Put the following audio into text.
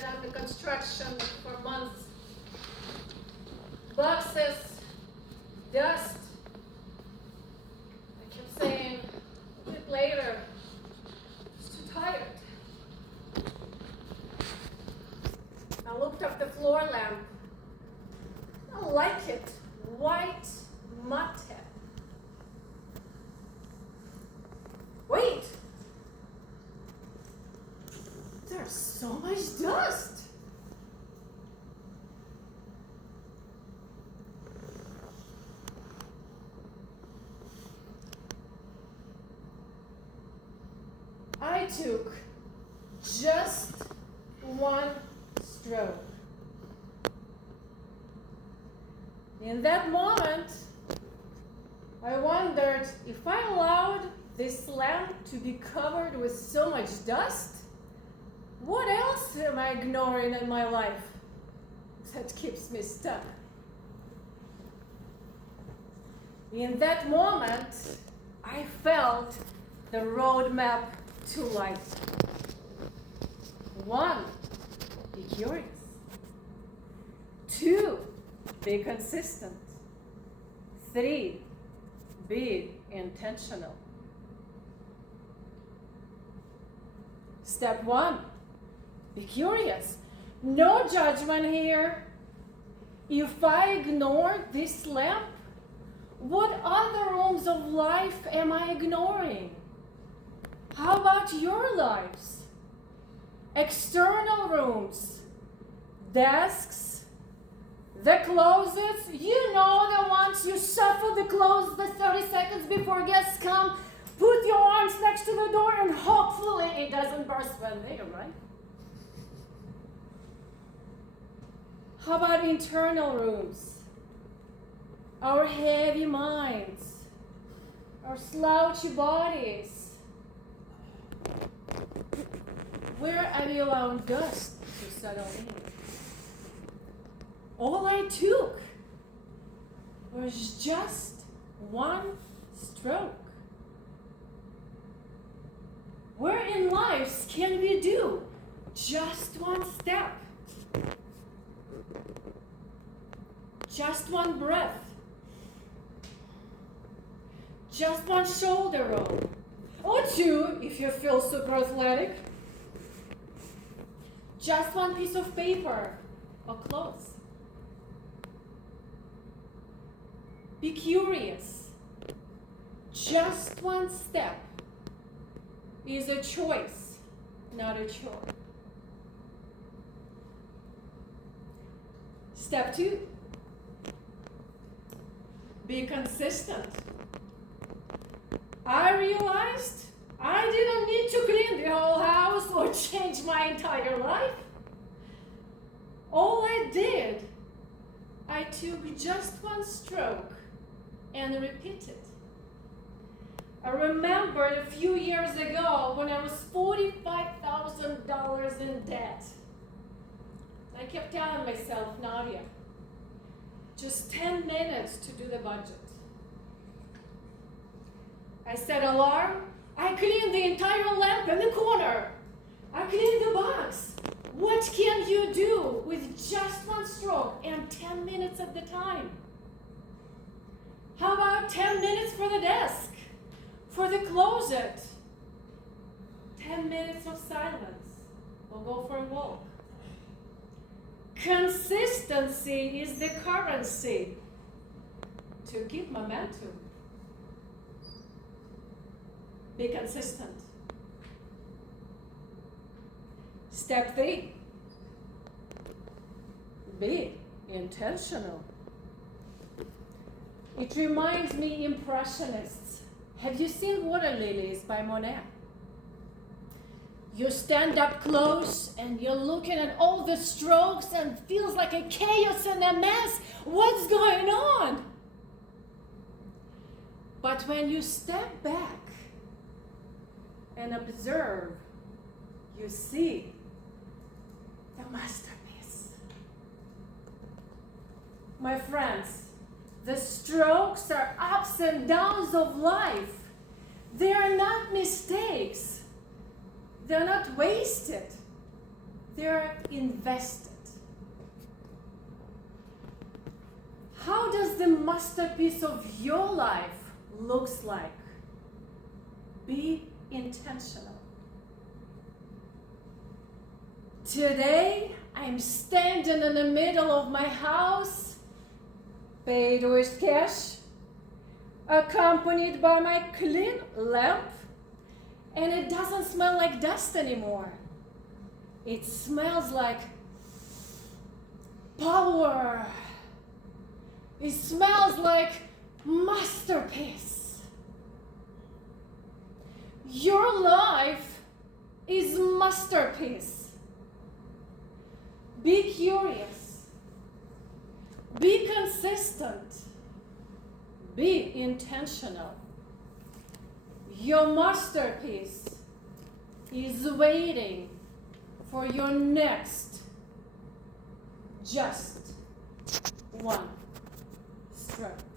been under construction for months. Boxes, dust. I kept saying, a bit later, I was too tired. I looked up the floor lamp. I like it. White matte. Wait! There's so much dust! I took just one stroke. In that moment, I wondered if I allowed this lamp to be covered with so much dust, what else am I ignoring in my life that keeps me stuck? In that moment, I felt the roadmap to life. 1, be curious. 2, be consistent. 3, be intentional. Step 1, be curious. No judgment here. If I ignore this lamp, what other rooms of life am I ignoring? How about your lives? External rooms, desks, the closets, you know, the ones you shuffle the clothes the 30 seconds before guests come, put your arms next to the door, and hopefully it doesn't burst when there, right? How about internal rooms? Our heavy minds, our slouchy bodies. Where are we allowing dust to settle in? All I took was just one stroke. Where in life can we do just one step? Just one breath. Just one shoulder roll. Or 2 if you feel super athletic. Just one piece of paper or clothes. Be curious. Just one step is a choice, not a chore. Step 2, be consistent. I realized I didn't need to clean the whole house or change my entire life. All I did, I took just one stroke and repeated. I remembered a few years ago when I was $45,000 in debt. I kept telling myself, Nadya, just 10 minutes to do the budget. I set alarm. I cleaned the entire lamp in the corner. I cleaned the box. What can you do with just one stroke and 10 minutes at the time? How about 10 minutes for the desk, for the closet? 10 minutes of silence. We'll go for a walk. Consistency is the currency to keep momentum. Be consistent. Step 3, be intentional. It reminds me Impressionists. Have you seen Water Lilies by Monet? You stand up close and you're looking at all the strokes and feels like a chaos and a mess. What's going on? But when you step back and observe, you see the masterpiece. My friends, the strokes are ups and downs of life. They are not mistakes. They're not wasted. they're invested. How does the masterpiece of your life looks like? Be intentional. Today, I'm standing in the middle of my house, paid with cash, accompanied by my clean lamp, and it doesn't smell like dust anymore. It smells like power. It smells like masterpiece. Your life is masterpiece. Be curious. Be consistent. Be intentional. Your masterpiece is waiting for your next just one stroke.